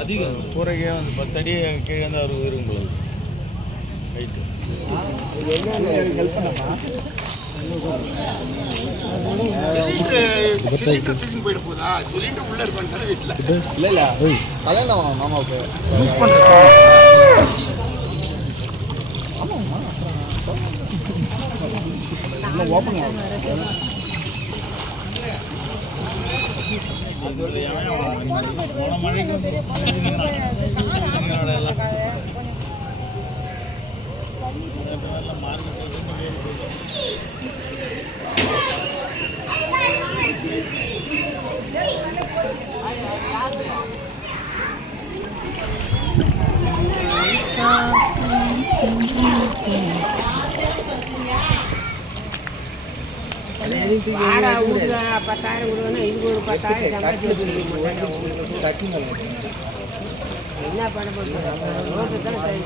அதிகம். கூரைக்கே வந்து பத்து அடி கீழே வந்து அவர் உயிரும் உங்களுக்கு இல்லை கல்யாணம் மாமாவுக்கு யூஸ் பண்ணுறேன் ஓப்பன் போன மழைக்கு வாடகை கொடுக்குறேன் பத்தாயிரம் கொடுக்கணும் இதுக்கு ஒரு பத்தாயிரம் சம்பாதிச்சு என்ன பண்ண போகிறோம் ரோட்டு தான் சரி